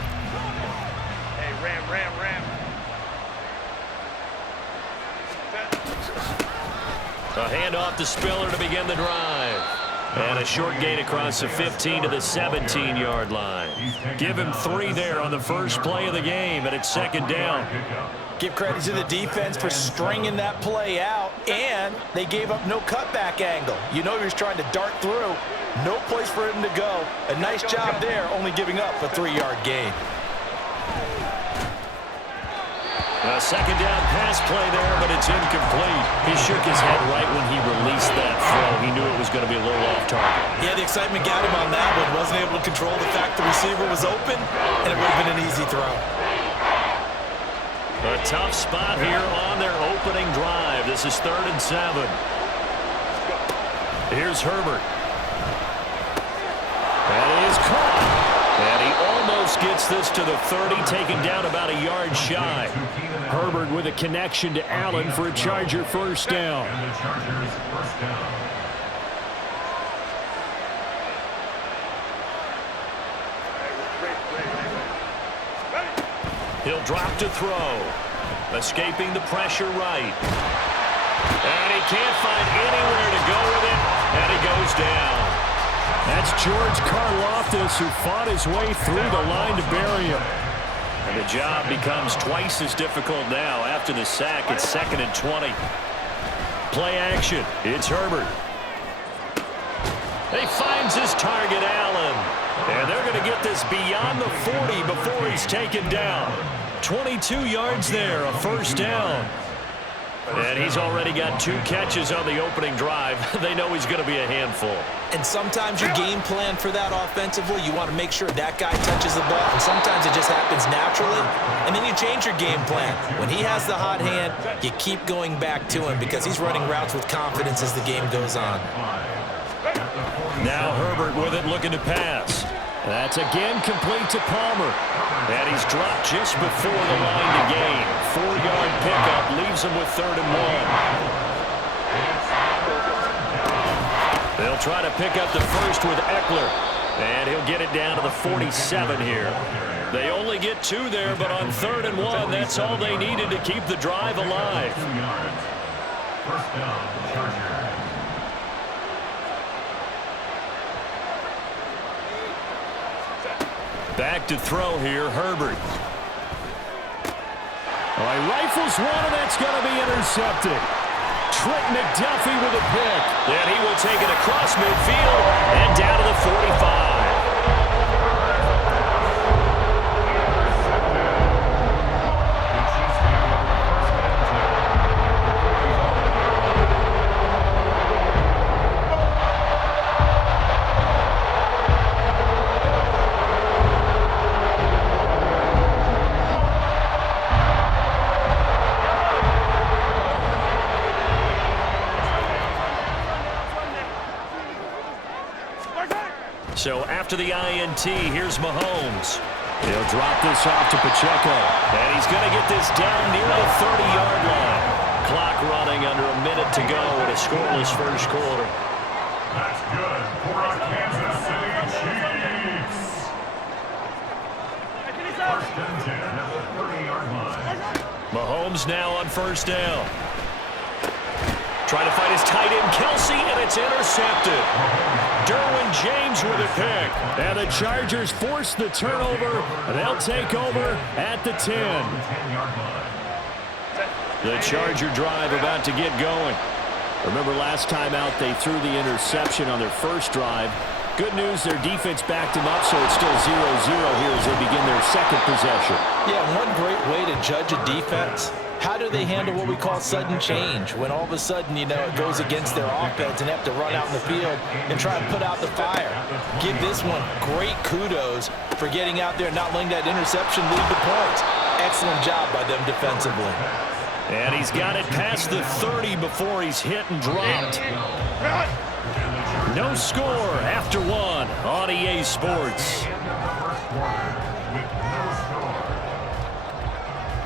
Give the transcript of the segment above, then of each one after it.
Hey, ram. A handoff to Spiller to begin the drive. And a short gain across the 15 to the 17-yard line. Give him 3 there on the first play of the game, and it's second down. Give credit to the defense for stringing that play out, and they gave up no cutback angle. You know he was trying to dart through. No place for him to go. A nice job there, only giving up a 3-yard gain. A second down pass play there, but it's incomplete. He shook his head right when he released that throw. He knew it was going to be a little off target. Yeah, the excitement got him on that one. Wasn't able to control the fact the receiver was open, and it would have been an easy throw. A tough spot here on their opening drive. This is 3rd and 7. Here's Herbert. That is caught. And he almost gets this to the 30, taken down about a yard shy. Herbert with a connection to Allen for a Charger first down. He'll drop to throw. Escaping the pressure right. And he can't find anywhere to go with it. And he goes down. That's George Karlaftis, who fought his way through the line to bury him. And the job becomes twice as difficult now. After the sack, it's 2nd and 20. Play action. It's Herbert. He finds his target, Allen. And they're going to get this beyond the 40 before he's taken down. 22 yards there, a first down. And he's already got 2 catches on the opening drive. They know he's going to be a handful. And sometimes you game plan for that offensively. You want to make sure that guy touches the ball. And sometimes it just happens naturally. And then you change your game plan. When he has the hot hand, you keep going back to him because he's running routes with confidence as the game goes on. Now Herbert with it, looking to pass. That's again complete to Palmer. And he's dropped just before the line to gain. 4-yard pickup leaves him with 3rd and 1. They'll try to pick up the first with Eckler. And he'll get it down to the 47 here. They only get 2 there, but on 3rd and 1, that's all they needed to keep the drive alive. First down, Chargers. Back to throw here, Herbert. Oh, he rifles one, and that's going to be intercepted. Trent McDuffie with a pick. And he will take it across midfield and down to the 45. So after the INT, here's Mahomes. He'll drop this off to Pacheco. And he's going to get this down near the 30-yard line. Clock running under a minute to go in a scoreless first quarter. That's good for our Kansas City Chiefs. First and 10 at the 30-yard line. Mahomes now on first down. Trying to find his tight end, Kelsey, and it's intercepted. Derwin James with a pick. And the Chargers force the turnover. They'll take over at the 10. The Charger drive about to get going. Remember last time out they threw the interception on their first drive. Good news, their defense backed them up, so it's still 0-0 here as they begin their second possession. Yeah, one great way to judge a defense. How do they handle what we call sudden change? When all of a sudden, you know, it goes against their offense and have to run out in the field and try and put out the fire. Give this one great kudos for getting out there and not letting that interception lead to points. Excellent job by them defensively. And he's got it past the 30 before he's hit and dropped. No score after 1 on EA Sports.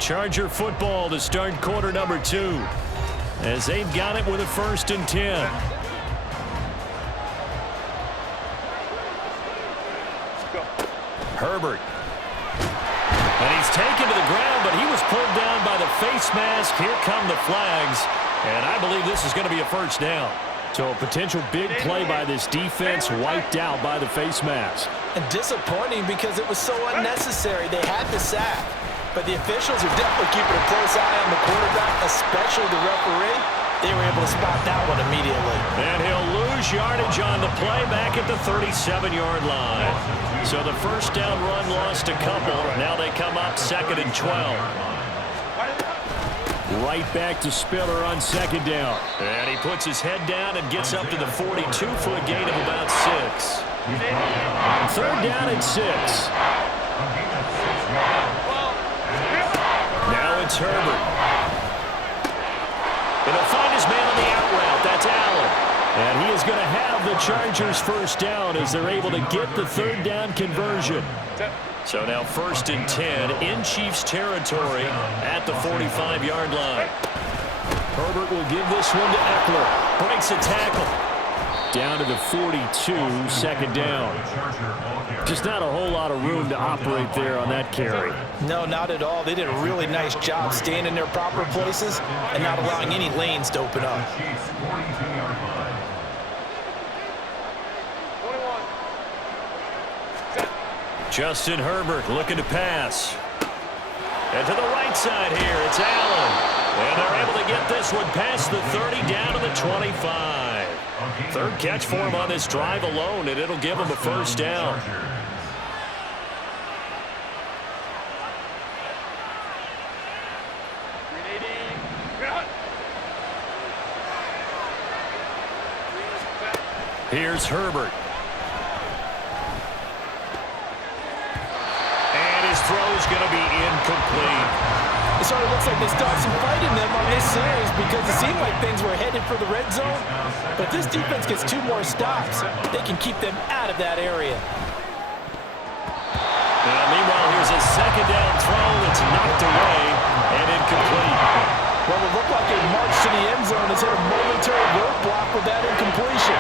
Charger football to start quarter number 2 as they've got it with a 1st and 10. Herbert. And he's taken to the ground, but he was pulled down by the face mask. Here come the flags, and I believe this is going to be a first down. So a potential big play by this defense wiped out by the face mask. And disappointing because it was so unnecessary. They had the sack, but the officials are definitely keeping a close eye on the quarterback, especially the referee. They were able to spot that one immediately. And he'll lose yardage on the play back at the 37-yard line. So the first down run lost a couple. Now they come up 2nd and 12. Right back to Spiller on 2nd down. And he puts his head down and gets up to the 42 for a gain of about 6. 3rd down and 6. Now it's Herbert. And he'll find his man on the out route. That's Allen. And he is going to have the Chargers first down as they're able to get the 3rd down conversion. So now 1st and 10 in Chiefs territory at the 45-yard line. Herbert will give this one to Eckler. Breaks a tackle. Down to the 42, 2nd down. Just not a whole lot of room to operate there on that carry. No, not at all. They did a really nice job staying in their proper places and not allowing any lanes to open up. Justin Herbert looking to pass. And to the right side here, it's Allen. And they're able to get this one past the 30 down to the 25. 3rd catch for him on this drive alone, and it'll give him a first down. Here's Herbert. And his throw's going to be incomplete. It sort of looks like they started some fight in them on this series because it seemed like things were headed for the red zone. But this defense gets 2 more stops. They can keep them out of that area. Meanwhile, here's a 2nd down throw that's knocked away and incomplete. Well, it looked like a march to the end zone has hit a momentary roadblock with that incompletion.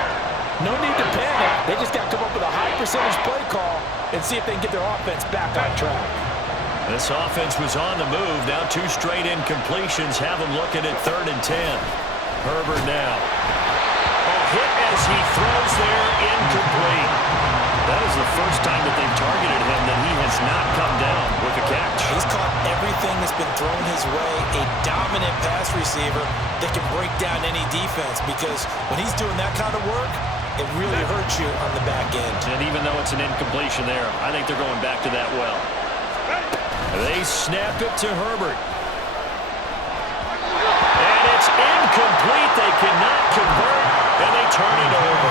No need to panic. They just got to come up with a high percentage play call and see if they can get their offense back on track. This offense was on the move. Now 2 straight incompletions have them looking at 3rd and 10. Herbert now. A hit as he throws there, incomplete. That is the first time that they've targeted him that he has not come down with a catch. He's caught everything that's been thrown his way. A dominant pass receiver that can break down any defense because when he's doing that kind of work, it really hurts you on the back end. And even though it's an incompletion there, I think they're going back to that well. They snap it to Herbert. And it's incomplete. They cannot convert, and they turn it over.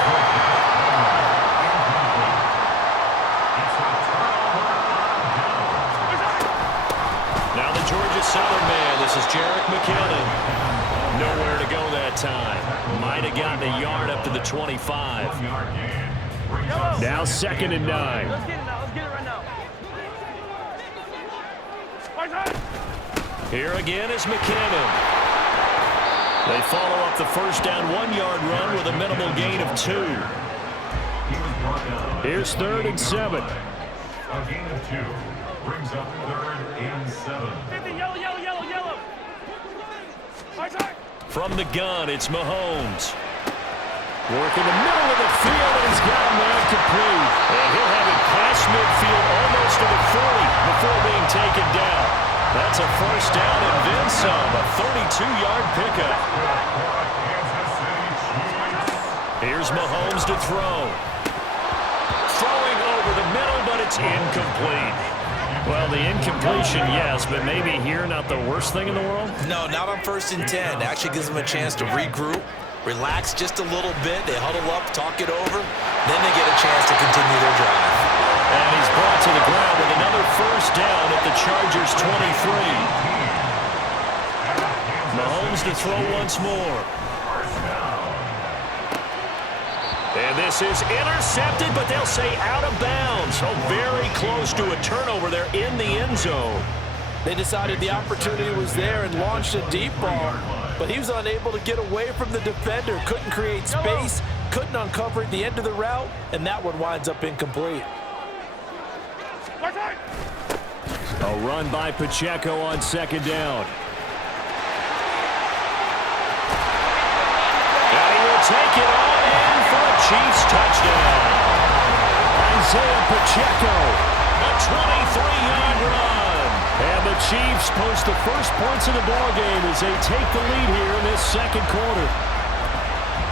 Now the Georgia Southern man. This is Jerick McKinnon. Nowhere to go that time. Might have gotten a yard up to the 25. Now 2nd and 9. Let's get it now. Let's get it right now. Here again is McKinnon. They follow up the first down 1-yard run with a minimal gain of 2. Here's 3rd and 7. A gain of 2 brings up 3rd and 7. Yellow. From the gun, it's Mahomes. Work in the middle of the field, and he's got him there complete. And he'll have it past midfield almost to the 40 before being taken down. That's a first down and then some, a 32-yard pickup. Here's Mahomes to throw. Throwing over the middle, but it's incomplete. Well, the incompletion, yes, but maybe here not the worst thing in the world? No, not on 1st and 10. Actually gives them a chance to regroup, relax just a little bit. They huddle up, talk it over. Then they get a chance to continue their drive. And he's brought to the ground with another first down at the Chargers' 23. Mahomes to throw once more. And this is intercepted, but they'll say out of bounds. So very close to a turnover there in the end zone. They decided the opportunity was there and launched a deep ball, but he was unable to get away from the defender, couldn't create space, couldn't uncover at the end of the route, and that one winds up incomplete. A run by Pacheco on second down. And he will take it on in for a Chiefs touchdown. Isaiah Pacheco, a 23-yard run. And the Chiefs post the first points of the ballgame as they take the lead here in this second quarter.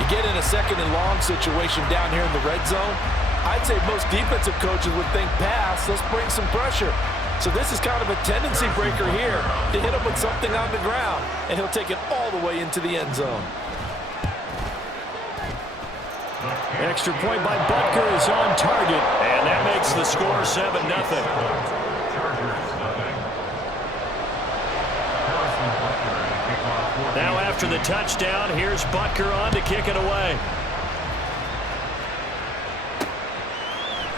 You get in a second and long situation down here in the red zone, I'd say most defensive coaches would think pass, let's bring some pressure. So this is kind of a tendency breaker here to hit him with something on the ground, and he'll take it all the way into the end zone. Extra point by Butker is on target, and that makes the score 7-0. Now after the touchdown, here's Butker on to kick it away.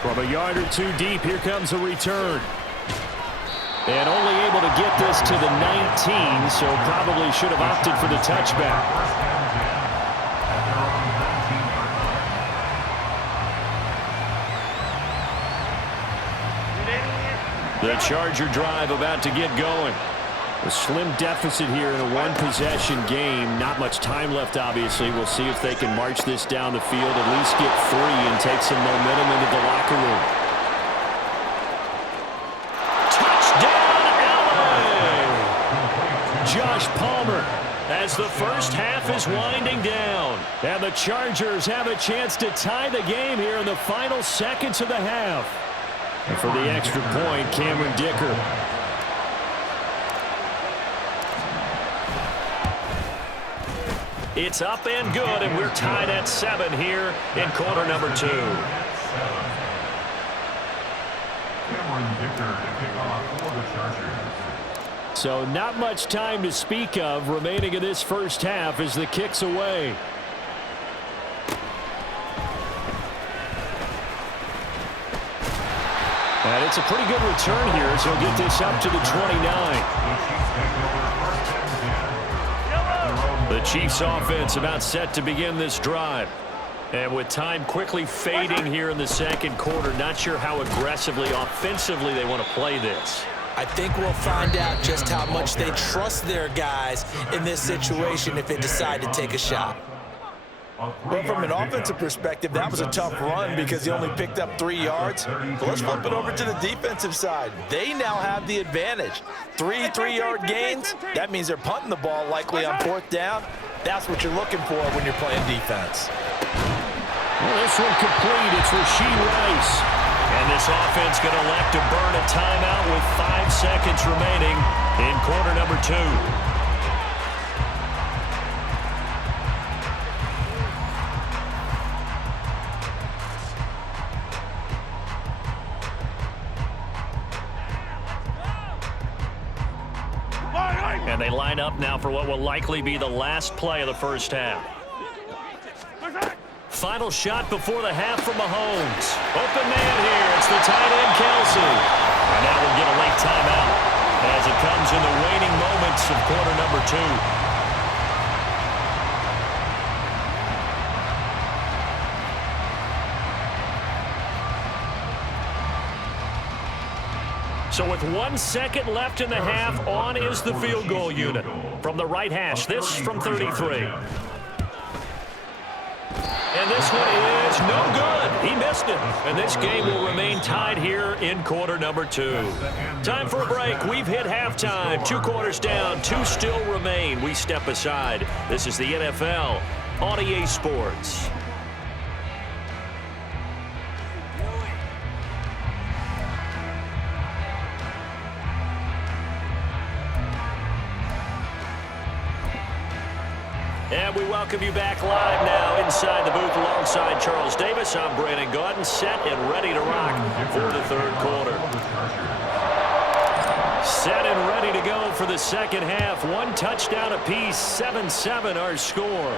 From a yard or two deep, here comes a return. And only able to get this to the 19, so probably should have opted for the touchback. The Charger drive about to get going. A slim deficit here in a one-possession game. Not much time left, obviously. We'll see if they can march this down the field, at least get 3 and take some momentum into the locker room. Touchdown, LA! Josh Palmer as the first half is winding down. And the Chargers have a chance to tie the game here in the final seconds of the half. And for the extra point, Cameron Dicker. It's up and good, and we're tied at 7 here in quarter number 2. So not much time to speak of remaining in this first half as the kick's away. And it's a pretty good return here as he'll get this up to the 29. The Chiefs offense about set to begin this drive. And with time quickly fading here in the second quarter, not sure how aggressively, offensively they want to play this. I think we'll find out just how much they trust their guys in this situation if they decide to take a shot. But from an offensive perspective, that was a tough run because he only picked up 3 yards. But let's flip it over to the defensive side. They now have the advantage. 3 3-yard gains, that means they're punting the ball likely on 4th down. That's what you're looking for when you're playing defense. Well, this one complete. It's Rashee Rice. And this offense going to elect to burn a timeout with 5 seconds remaining in quarter number 2. And they line up now for what will likely be the last play of the first half. Final shot before the half from Mahomes. Open man here. It's the tight end, Kelsey. And now we'll get a late timeout as it comes in the waning moments of quarter number 2. So with 1 second left in the half, on is the field goal unit. From the right hash, this from 33. And this one is no good. He missed it. And this game will remain tied here in quarter number 2. Time for a break. We've hit halftime. 2 quarters down. 2 still remain. We step aside. This is the NFL on EA Sports. And we welcome you back live now inside the booth alongside Charles Davis. I'm Brandon Gaudin, set and ready to rock for the third quarter. Set and ready to go for the second half. 1 touchdown apiece, 7-7 our score.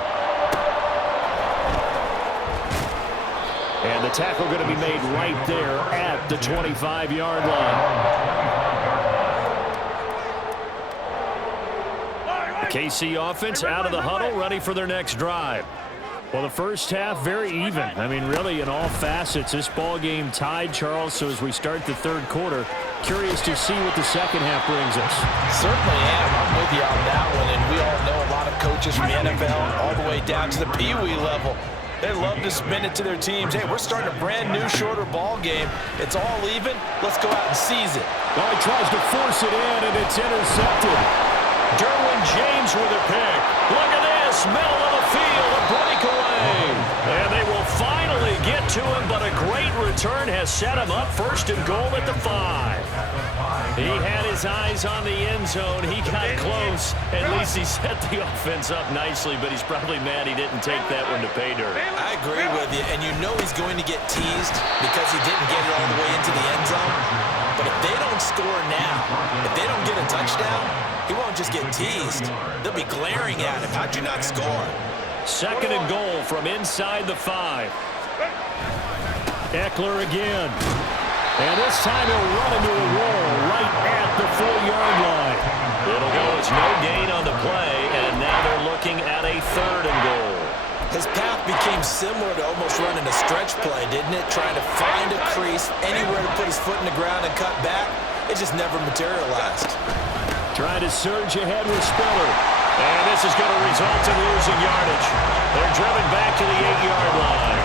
And the tackle going to be made right there at the 25-yard line. KC offense out of the huddle, ready for their next drive. Well, the first half, very even. I mean, really, in all facets, this ball game tied, Charles. So as we start the third quarter, curious to see what the second half brings us. Certainly am. I'm with you on that one. And we all know a lot of coaches from the NFL all the way down to the Pee Wee level. They love to spin it to their teams. Hey, we're starting a brand new, shorter ball game. It's all even. Let's go out and seize it. Well, he tries to force it in, and it's intercepted. Derwin James with a pick. Look at this. Middle of the field, a breakaway. And they will finally get to him, but a great return has set him up first and goal at the 5. He had his eyes on the end zone. He got close. At least he set the offense up nicely, but he's probably mad he didn't take that one to pay dirt. I agree with you, and you know he's going to get teased because he didn't get it all the way into the end zone. But if they don't score now, if they don't get a touchdown, he won't just get teased. They'll be glaring at him. How'd you not score? Second and goal from inside the 5. Eckler again. And this time he'll run into a wall right at the 4-yard line. It'll go. It's no gain on the play, and now they're looking at a third and goal. His path became similar to almost running a stretch play, didn't it? Trying to find a crease, anywhere to put his foot in the ground and cut back. It just never materialized. Trying to surge ahead with Spiller. And this is going to result in losing yardage. They're driven back to the 8-yard line.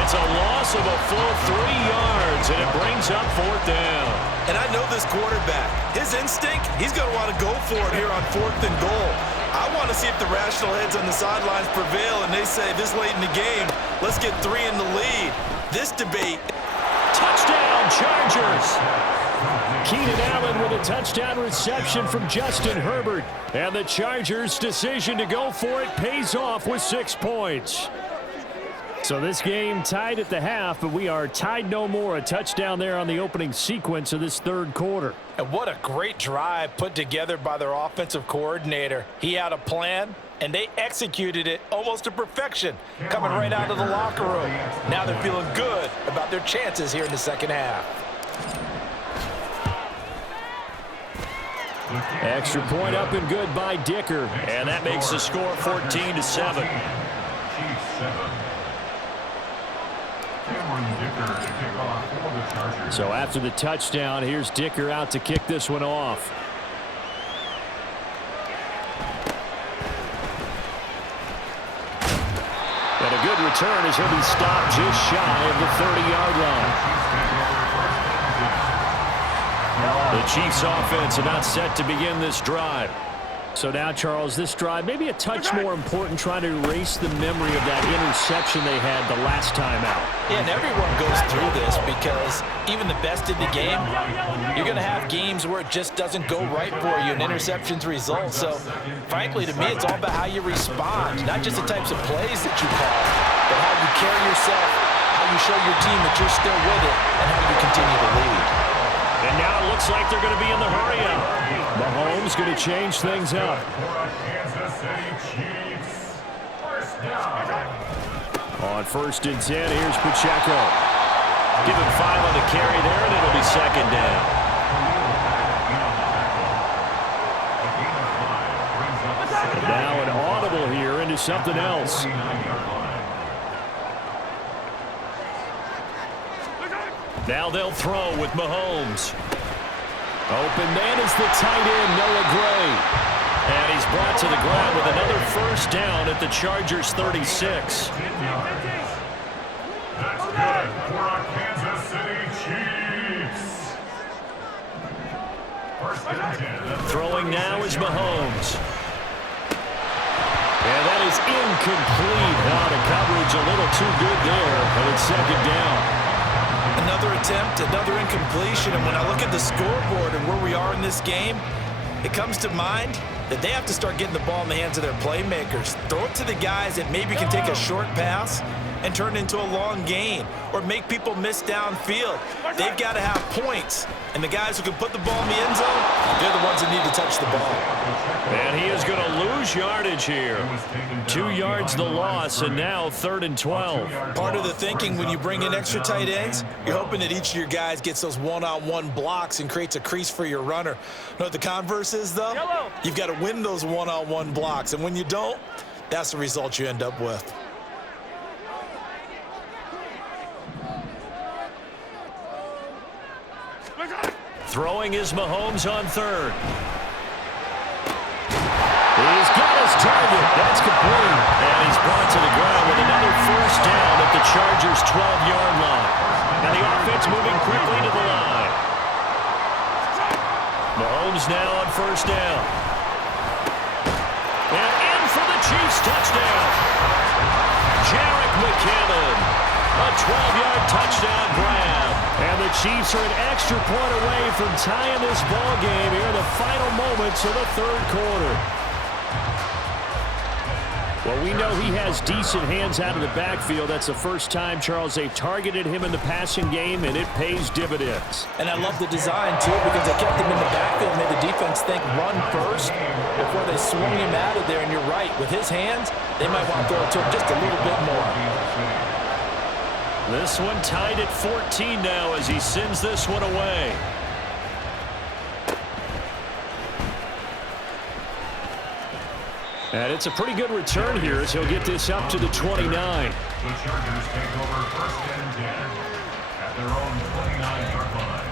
It's a loss of a full 3 yards, and it brings up 4th down. And I know this quarterback. His instinct, he's going to want to go for it here on 4th and goal. I want to see if the rational heads on the sidelines prevail, and they say this late in the game, let's get 3 in the lead. This debate. Touchdown, Chargers! Keenan Allen with a touchdown reception from Justin Herbert. And the Chargers' decision to go for it pays off with 6 points. So this game tied at the half, but we are tied no more. A touchdown there on the opening sequence of this third quarter. And what a great drive put together by their offensive coordinator. He had a plan, and they executed it almost to perfection, coming right out of the locker room. Now they're feeling good about their chances here in the second half. Extra point up and good by Dicker. And that makes the score 14-7. So after the touchdown, here's Dicker out to kick this one off. And a good return as he'll be stopped just shy of the 30-yard line. The Chiefs offense about set to begin this drive. So now, Charles, this drive maybe a touch more important, trying to erase the memory of that interception they had the last time out. Yeah, and everyone goes through this because even the best in the game, you're going to have games where it just doesn't go right for you and interceptions result. So, frankly, to me, it's all about how you respond, not just the types of plays that you call, but how you carry yourself, how you show your team that you're still with it, and how you continue to lead. And now it looks like they're going to be in the hurry-up. Mahomes going to change things up. On 1st and 10, here's Pacheco. Give him 5 on the carry there, and it'll be second down. And now an audible here into something else. Now they'll throw with Mahomes. Open man is the tight end, Noah Gray. And he's brought to the ground with another first down at the Chargers' 36. That's good for our Kansas City Chiefs. 1st and 10. Throwing now is Mahomes. And that is incomplete. Now the coverage a little too good there, and it's second down. Another attempt, another incompletion, and when I look at the scoreboard and where we are in this game, it comes to mind that they have to start getting the ball in the hands of their playmakers. Throw it to the guys that maybe can take a short pass and turn it into a long gain or make people miss downfield. They've got to have points, and the guys who can put the ball in the end zone, they're the ones that need to touch the ball. And he is going to lose yardage here. 2 yards the loss, and now 3rd and 12. Part of the thinking when you bring in extra tight ends, you're hoping that each of your guys gets those one-on-one blocks and creates a crease for your runner. You know what the converse is, though? You've got to win those one-on-one blocks, and when you don't, that's the result you end up with. Throwing is Mahomes on third. He's got his target. That's complete. And he's brought to the ground with another first down at the Chargers' 12-yard line. And the offense moving quickly to the line. Mahomes now on first down. And in for the Chiefs' touchdown. Jerick McKinnon. A 12-yard touchdown grab. And the Chiefs are an extra point away from tying this ball game here in the final moments of the third quarter. Well, we know he has decent hands out of the backfield. That's the first time, Charles, they've targeted him in the passing game, and it pays dividends. And I love the design, too, because they kept him in the backfield and made the defense think run first before they swung him out of there. And you're right, with his hands, they might want to throw it to him just a little bit more. This one tied at 14 now as he sends this one away. And it's a pretty good return here as he'll get this up to the 29. The Chargers take over first and 10 at their own 29-yard line.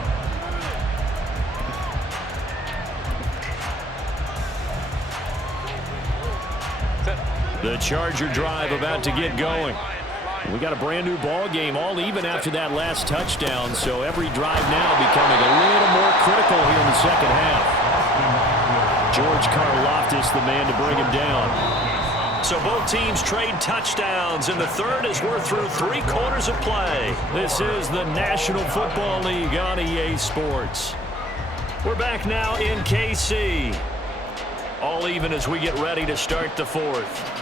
The Charger drive about to get going. We got a brand new ball game, all even after that last touchdown, so every drive now becoming a little more critical here in the second half. George Karlaftis, the man to bring him down. So both teams trade touchdowns, and the third as we're through 3 quarters of play. This is the National Football League on EA Sports. We're back now in KC. All even as we get ready to start the fourth.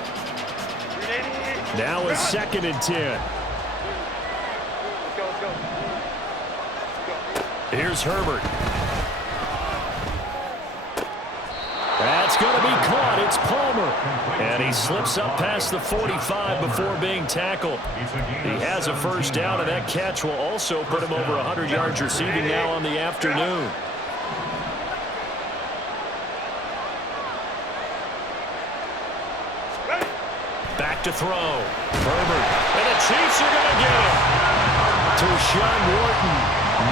Now a 2nd and 10. Here's Herbert. That's going to be caught. It's Palmer. And he slips up past the 45 before being tackled. He has a first down, and that catch will also put him over 100 yards receiving now on the afternoon. Back to throw. Herbert. And the Chiefs are going to get him. Tershawn Wharton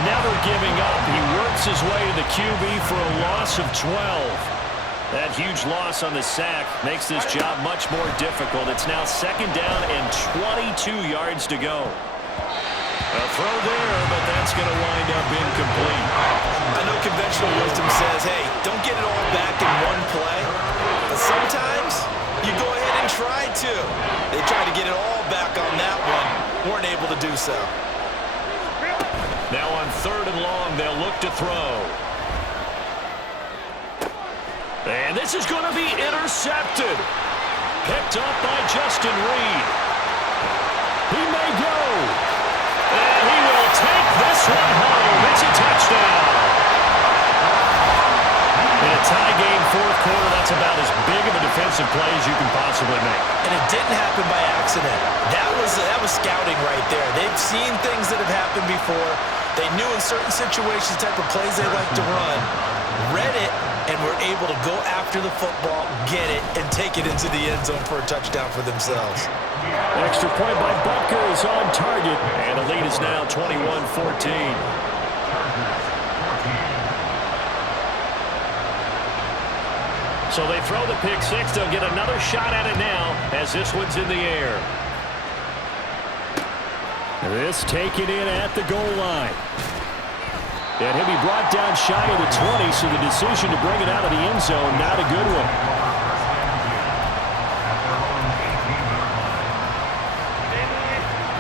never giving up. He works his way to the QB for a loss of 12. That huge loss on the sack makes this job much more difficult. It's now 2nd down and 22 yards to go. A throw there, but that's going to wind up incomplete. I know conventional wisdom says, hey, don't get it all back in one play. But sometimes you go ahead and try to. They tried to get it all back on that one. Weren't able to do so. Now on 3rd and long, they'll look to throw. And this is going to be intercepted. Picked up by Justin Reed. He may go. And he will take this one home. It's a touchdown. In a tie game, 4th quarter, that's about as big of a defensive play as you can possibly make. And it didn't happen by accident. That was scouting right there. They've seen things that have happened before. They knew in certain situations the type of plays they like to run. Read it, and were able to go after the football, get it, and take it into the end zone for a touchdown for themselves. Extra point by Butker is on target, and the lead is now 21-14. So they throw the pick six. They'll get another shot at it now as this one's in the air. This taken in at the goal line. And he'll be brought down shy of the 20, so the decision to bring it out of the end zone, not a good one.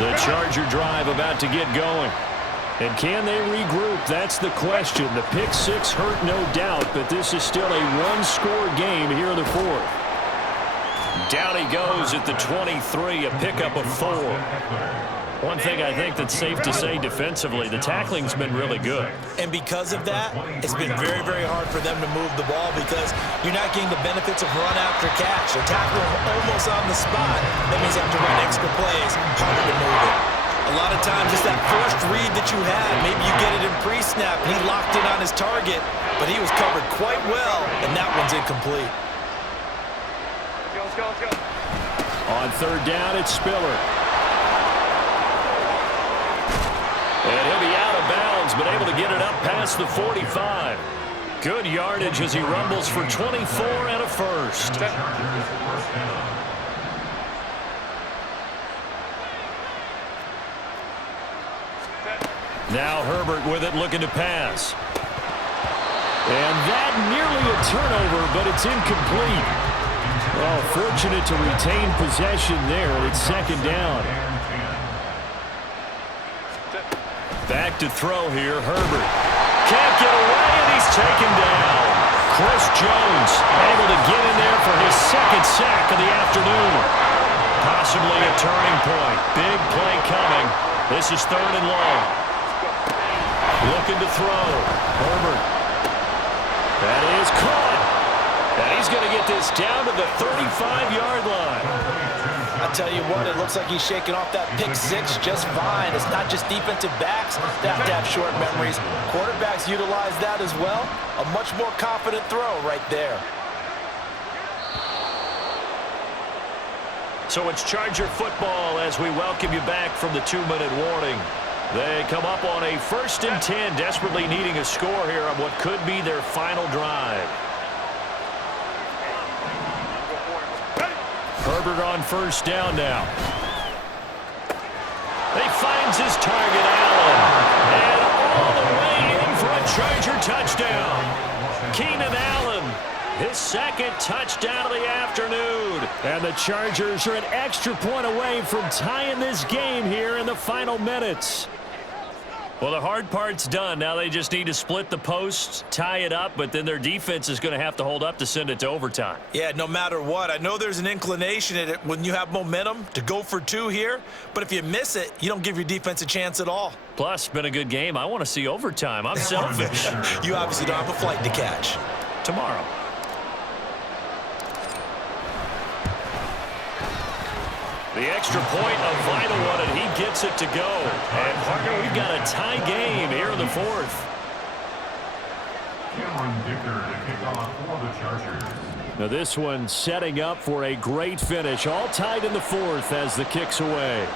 The Charger drive about to get going. And can they regroup? That's the question. The pick six hurt, no doubt, but this is still a one-score game here in the fourth. Down he goes at the 23, a pickup of 4. One thing I think that's safe to say defensively, the tackling's been really good. And because of that, it's been very, very hard for them to move the ball because you're not getting the benefits of run after catch. They're tackling almost on the spot. That means you have to run extra plays, harder to move it. A lot of times it's that first read that you had. Maybe you get it in pre-snap, and he locked in on his target, but he was covered quite well, and that one's incomplete. Let's go. On 3rd down, it's Spiller. And he'll be out of bounds been able to get it up past the 45. Good yardage as he rumbles for 24 and a first. Now Herbert with it, looking to pass. And that nearly a turnover, but it's incomplete. Oh, fortunate to retain possession there. It's second down. Back to throw here, Herbert. Can't get away, and he's taken down. Chris Jones able to get in there for his second sack of the afternoon. Possibly a turning point. Big play coming. This is third and long. Looking to throw. Herbert. That is caught. And he's going to get this down to the 35-yard line. I tell you what, it looks like he's shaking off that pick six just fine. It's not just defensive backs that have to have short memories. Quarterbacks utilize that as well. A much more confident throw right there. So it's Charger football as we welcome you back from the 2-minute warning. They come up on a 1st and 10, desperately needing a score here on what could be their final drive. Herbert on first down now. He finds his target, Allen. And all the way in for a Charger touchdown. Keenan Allen, his second touchdown of the afternoon. And the Chargers are an extra point away from tying this game here in the final minutes. Well, the hard part's done. Now they just need to split the posts, tie it up, but then their defense is going to have to hold up to send it to overtime. Yeah, no matter what. I know there's an inclination in it when you have momentum to go for two here, but if you miss it, you don't give your defense a chance at all. Plus, been a good game. I want to see overtime. I'm selfish. You obviously don't have a flight to catch. Tomorrow. The extra point, a vital one, and he gets it to go. And, partner, we've got a tie game here in the fourth. Now this one setting up for a great finish. All tied in the fourth as the kick's away.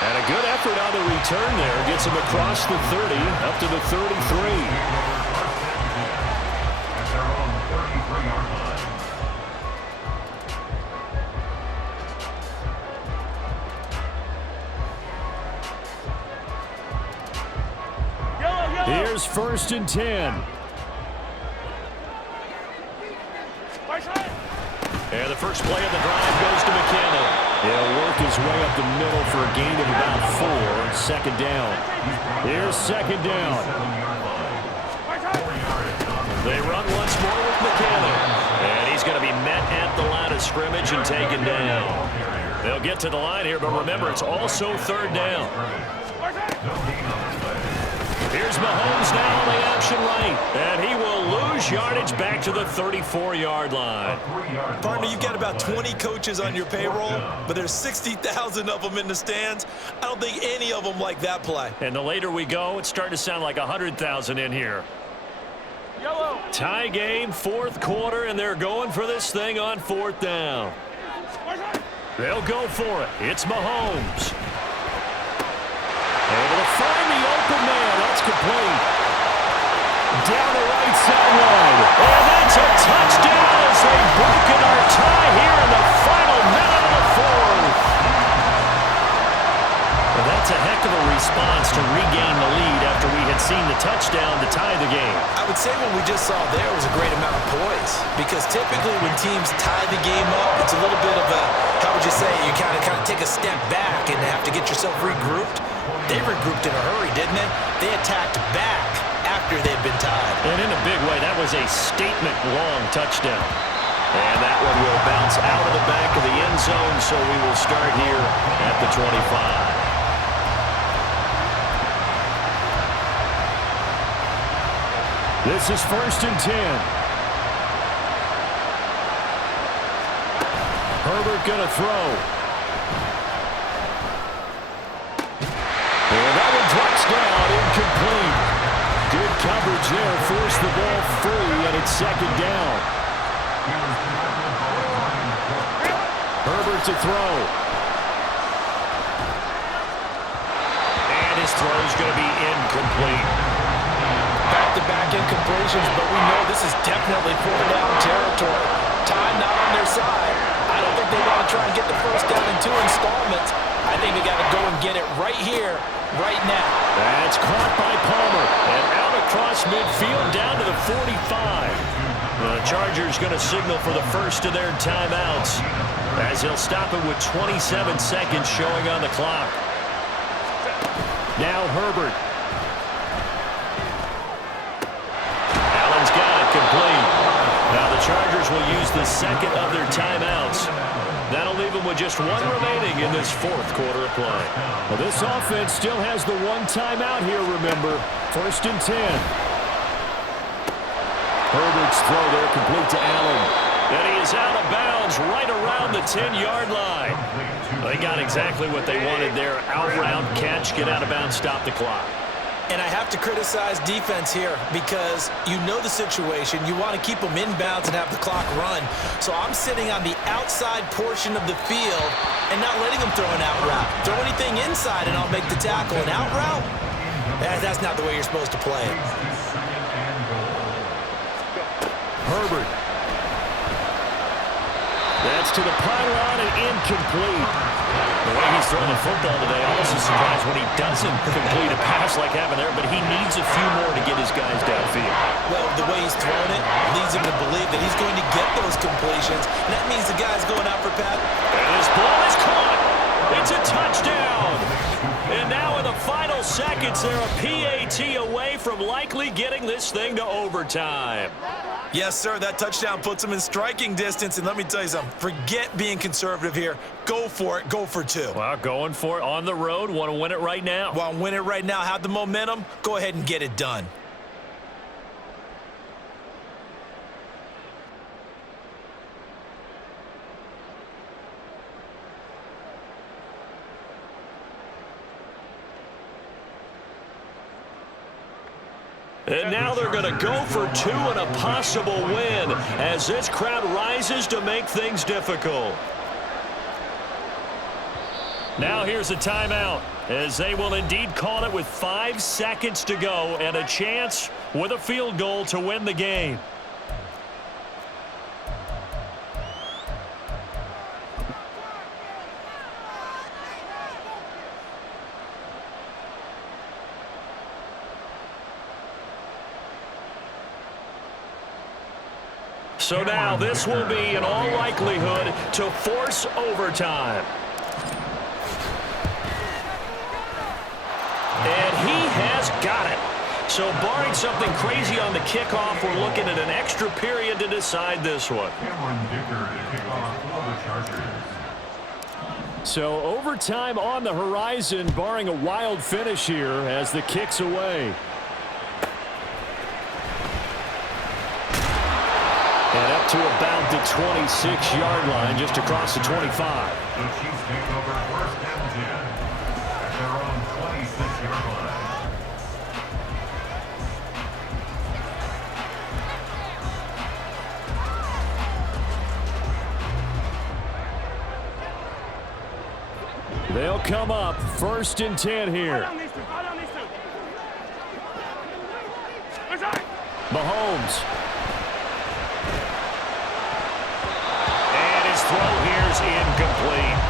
And a good effort on the return there. Gets him across the 30, up to the 33. Here's 1st and 10. And the first play of the drive goes to McKinnon. He'll work his way up the middle for a gain of about 4. Second down. Here's second down. They run once more with McKinnon. And he's going to be met at the line of scrimmage and taken down. They'll get to the line here, but remember, it's also third down. Here's Mahomes now on the option right. And he will lose yardage back to the 34-yard line. Partner, you've got about 20 coaches on your payroll, but there's 60,000 of them in the stands. I don't think any of them like that play. And the later we go, it's starting to sound like 100,000 in here. Yellow. Tie game, fourth quarter, and they're going for this thing on 4th down. They'll go for it. It's Mahomes. Able to find the open man. That's complete. Down the right sideline. And that's a touchdown as they've broken our tie here in the final minute of the fourth. Well, that's a heck of a response to regain the lead after we had seen the touchdown to tie the game. I would say what we just saw there was a great amount of poise, because typically when teams tie the game up, it's a little bit of a, how would you say, you kind of take a step back and have to get yourself regrouped. They regrouped in a hurry, didn't they? They attacked back after they'd been tied. And in a big way, that was a statement-long touchdown. And that one will bounce out of the back of the end zone, so we will start here at the 25. This is 1st and 10. Herbert gonna throw. And that one drops down, incomplete. Good coverage there, forced the ball free, and it's second down. Herbert to throw. completions, but we know this is definitely 4-down territory. Time not on their side. I don't think they want to try and get the first down in 2 installments. I think they got to go and get it right here, right now. That's caught by Palmer. And out across midfield down to the 45. The Chargers going to signal for the first of their timeouts, as he'll stop it with 27 seconds showing on the clock. Now Herbert. Allen's got it complete. Now the Chargers will use the second of their timeouts. That'll leave them with just one remaining in this fourth quarter of play. Well, this offense still has the one timeout here, remember. 1st and 10. Herbert's throw there complete to Allen. And he is out of bounds right around the 10-yard line. They got exactly what they wanted there. Out-route catch, get out of bounds, stop the clock. And I have to criticize defense here because you know the situation. You want to keep them inbounds and have the clock run. So I'm sitting on the outside portion of the field and not letting them throw an out route. Throw anything inside and I'll make the tackle. An out route? That's not the way you're supposed to play it. Herbert. That's to the pylon and incomplete. The way he's throwing the football today, almost a surprise when he doesn't complete a pass like having there, but he needs a few more to get his guys downfield. Well, the way he's throwing it leads him to believe that he's going to get those completions, and that means the guy's going out for Pat. And his ball is caught. It's a touchdown. And now in the final seconds, they're a PAT away from likely getting this thing to overtime. Yes, sir, that touchdown puts him in striking distance, and let me tell you something, forget being conservative here. Go for it, go for 2. Well, going for it on the road, want to win it right now. Want to win it right now, have the momentum, go ahead and get it done. And now they're going to go for 2 and a possible win as this crowd rises to make things difficult. Now here's a timeout as they will indeed call it with 5 seconds to go and a chance with a field goal to win the game. So now this will be, in all likelihood, to force overtime. And he has got it. So barring something crazy on the kickoff, we're looking at an extra period to decide this one. So overtime on the horizon, barring a wild finish here as the kick's away. And up to about the 26-yard line, just across the 25. The Chiefs take over 1st and 10 at their own 26-yard line. They'll come up 1st and 10 here. Mahomes. Throw here's incomplete.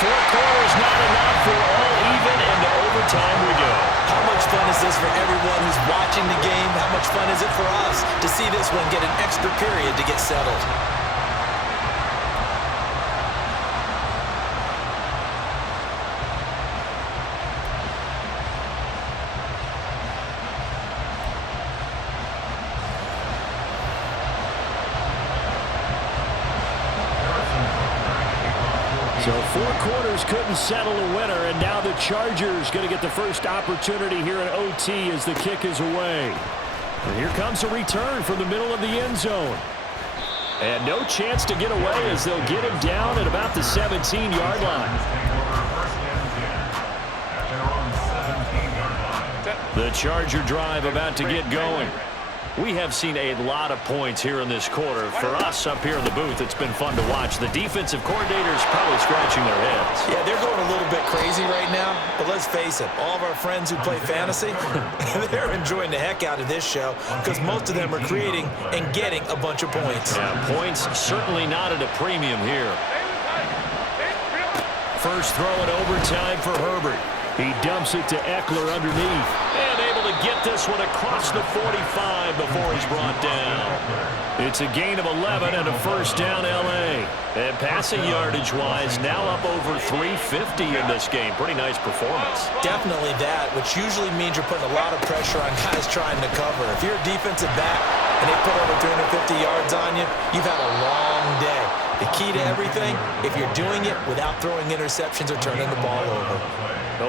4 quarters not enough for all even, and to overtime we go. How much fun is this for everyone who's watching the game? How much fun is it for us to see this one get an extra period to get settled? So 4 quarters couldn't settle a winner, and now the Chargers going to get the first opportunity here in OT as the kick is away. And here comes a return from the middle of the end zone. And no chance to get away as they'll get him down at about the 17-yard line. The Charger drive about to get going. We have seen a lot of points here in this quarter. For us up here in the booth, it's been fun to watch. The defensive coordinators probably scratching their heads. Yeah, they're going a little bit crazy right now, but let's face it, all of our friends who play fantasy, they're enjoying the heck out of this show because most of them are creating and getting a bunch of points. Yeah, points certainly not at a premium here. First throw in overtime for Herbert. He dumps it to Eckler underneath. And able to get this one across the 45 before he's brought down. It's a gain of 11 and a first down L.A. And passing yardage-wise, now up over 350 in this game. Pretty nice performance. Definitely that, which usually means you're putting a lot of pressure on guys trying to cover. If you're a defensive back and they put over 350 yards on you, you've had a long day. The key to everything, if you're doing it without throwing interceptions or turning the ball over.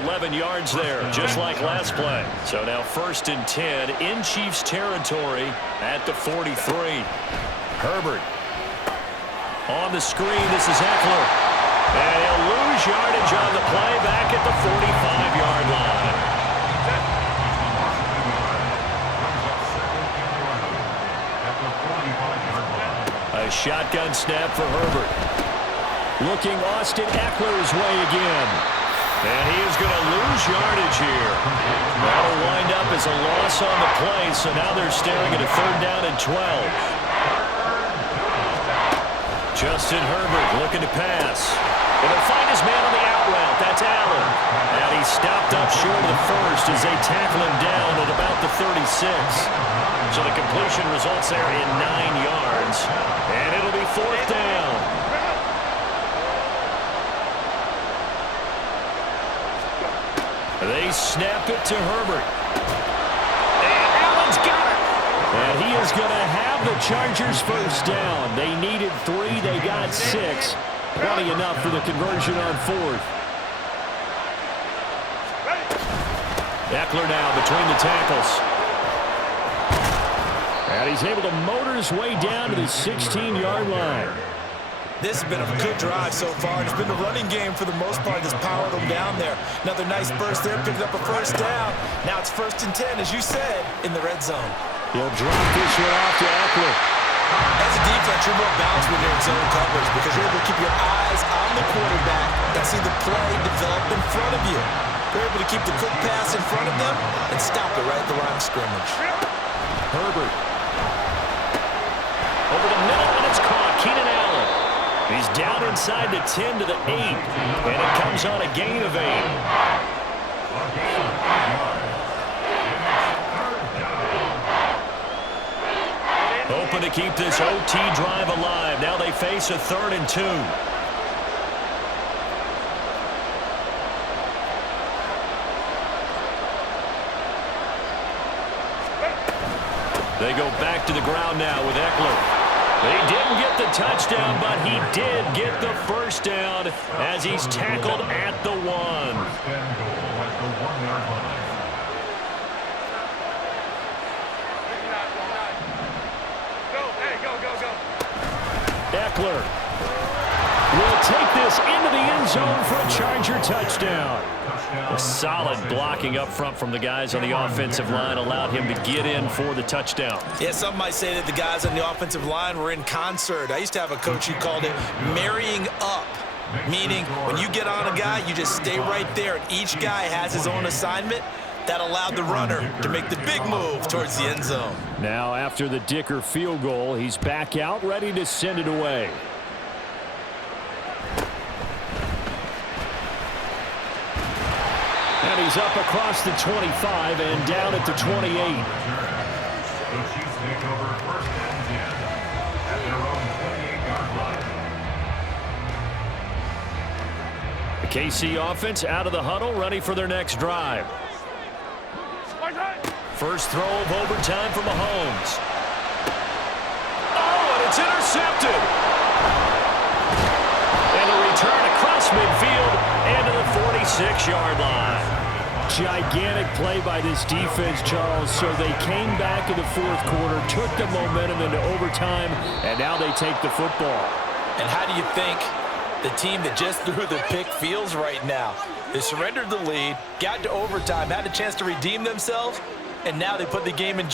11 yards there, just like last play. So now 1st and 10 in Chiefs territory at the 43. Herbert. On the screen, this is Eckler. And he'll lose yardage on the play back at the 45-yard line. A shotgun snap for Herbert. Looking Austin Eckler's way again. And he is going to lose yardage here. That'll wind up as a loss on the play, so now they're staring at a 3rd down and 12. Justin Herbert looking to pass. And he'll find his man on the out route. That's Allen. And he's stopped up short of the first as they tackle him down at about the 36. So the completion results there in 9 yards. And it'll be 4th down. They snap it to Herbert. And Allen's got it. And he is going to have the Chargers first down. They needed 3. They got 6. Plenty enough for the conversion on 4th. Eckler now between the tackles. And he's able to motor his way down to the 16-yard line. This has been a good drive so far. It's been the running game for the most part that's powered them down there. Another nice burst there, picked up a first down. Now it's 1st and 10, as you said, in the red zone. He'll drop this one off to Eckler. As a defense, you're more balanced when you're in zone coverage because you're able to keep your eyes on the quarterback and see the play develop in front of you. You're able to keep the quick pass in front of them and stop it right at the line of scrimmage. Herbert. Over the middle, and it's caught. Keenan Allen. He's down inside the 10 to the 8, and it comes on a gain of 8. Hoping to keep this OT drive alive. Now they face a 3rd and 2. They go back to the ground now with Eckler. They didn't get the touchdown, but he did get the first down as he's tackled at the 1. Eckler will take this into the end zone for a Charger touchdown. A solid blocking up front from the guys on the offensive line allowed him to get in for the touchdown. Yeah, some might say that the guys on the offensive line were in concert. I used to have a coach who called it marrying up, meaning when you get on a guy, you just stay right there, and each guy has his own assignment. That allowed the runner to make the big move towards the end zone. Now, after the Dicker field goal, he's back out, ready to send it away. And he's up across the 25 and down at the 28. The Chiefs take over 1st and 10 at their own 28-yard line. The KC offense out of the huddle, ready for their next drive. First throw of overtime for Mahomes. Oh, and it's intercepted. And a return across midfield and to the 46-yard line. Gigantic play by this defense, Charles. So they came back in the 4th quarter, took the momentum into overtime, and now they take the football. And how do you think the team that just threw the pick feels right now? They surrendered the lead, got to overtime, had a chance to redeem themselves, and now they put the game in